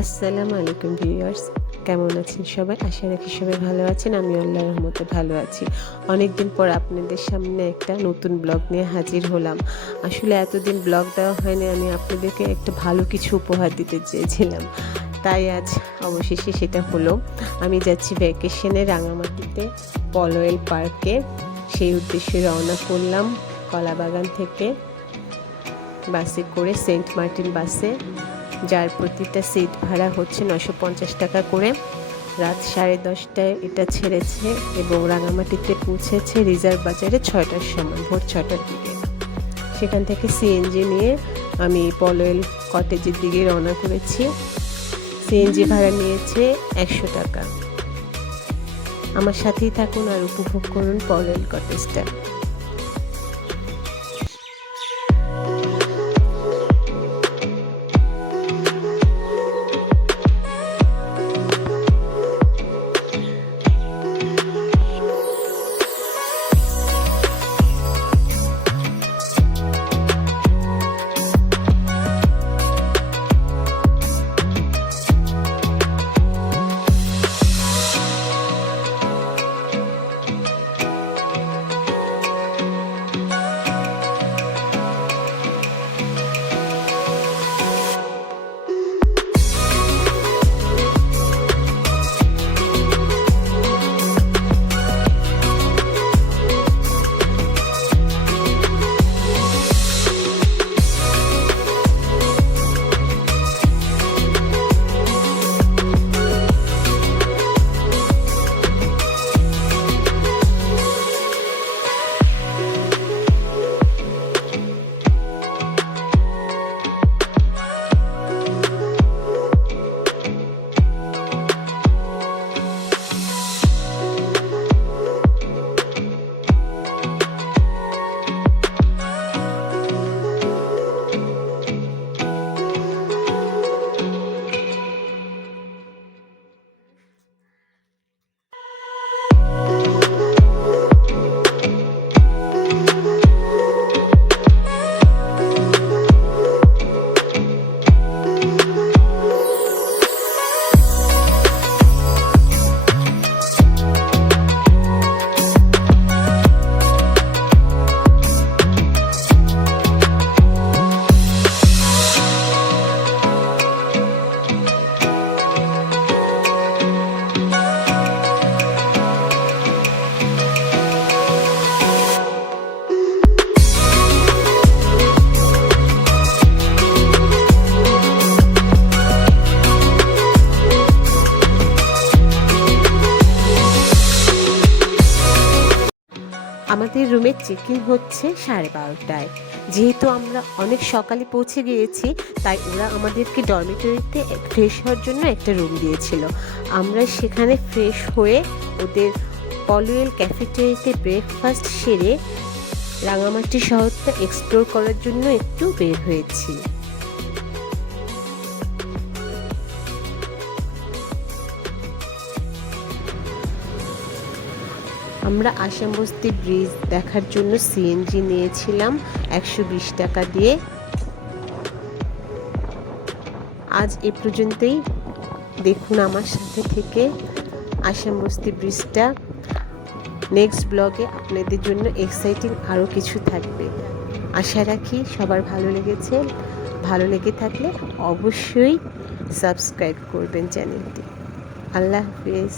আসসালামু আলাইকুম ভিউয়ার্স, কেমন আছেন সবাই? আশা রাখি সবাই ভালো আছেন। আমি আল্লাহর রহমতে ভালো আছি। অনেকদিন পর আপনাদের সামনে একটা নতুন ব্লগ নিয়ে হাজির হলাম। আসলে এতদিন ব্লগ দেওয়া হয়নি, আমি আপনাদেরকে একটা ভালো কিছু উপহার দিতে চেয়েছিলাম, তাই আজ অবশেষে সেটা হলো। আমি যাচ্ছি ভ্যাকেশনে রাঙামাটিতে পলওয়েল পার্কে। সেই উদ্দেশ্যে রওনা করলাম কলাবাগান থেকে বাসে করে, সেন্ট মার্টিন বাসে, যার প্রতিটা সিট ভাড়া হচ্ছে 950 টাকা করে। রাত 10:30টায় এটা ছেড়েছে এবং রাঙামাটিতে পৌঁছেছে রিজার্ভ বাজারে 6টার সময়, ভোর 6টার দিকে। সেখান থেকে সিএনজি নিয়ে আমি পলওয়েল কটেজের দিকে রওনা করেছি। সিএনজি ভাড়া নিয়েছে 100 টাকা। আমার সাথেই থাকুন আর উপভোগ করুন পলওয়েল কটেজটা। আমাদের রুমের চেকিং হচ্ছে 12:30টায়। যেহেতু আমরা অনেক সকালে পৌঁছে গিয়েছি, তাই ওরা আমাদেরকে ডরমিটরিতে ফ্রেশ হওয়ার জন্য একটা রুম দিয়েছিল। আমরা সেখানে ফ্রেশ হয়ে ওদের পলওয়েল ক্যাফেটেরিয়াতে ব্রেকফাস্ট সেরে রাঙামাটি শহরটা এক্সপ্লোর করার জন্য একটু বের হয়েছি। আমরা আসাম বস্তি ব্রিজ দেখার জন্য সিএনজি নিয়েছিলাম 120 টাকা দিয়ে। আজ এ পর্যন্তই। দেখুন আমার সাথে থেকে আসাম বস্তি ব্রিজটা। নেক্সট ব্লগে আপনাদের জন্য এক্সাইটিং আরও কিছু থাকবে। আশা রাখি সবার ভালো লেগেছে। ভালো লেগে থাকলে অবশ্যই সাবস্ক্রাইব করবেন চ্যানেলটি। আল্লাহ হাফেজ।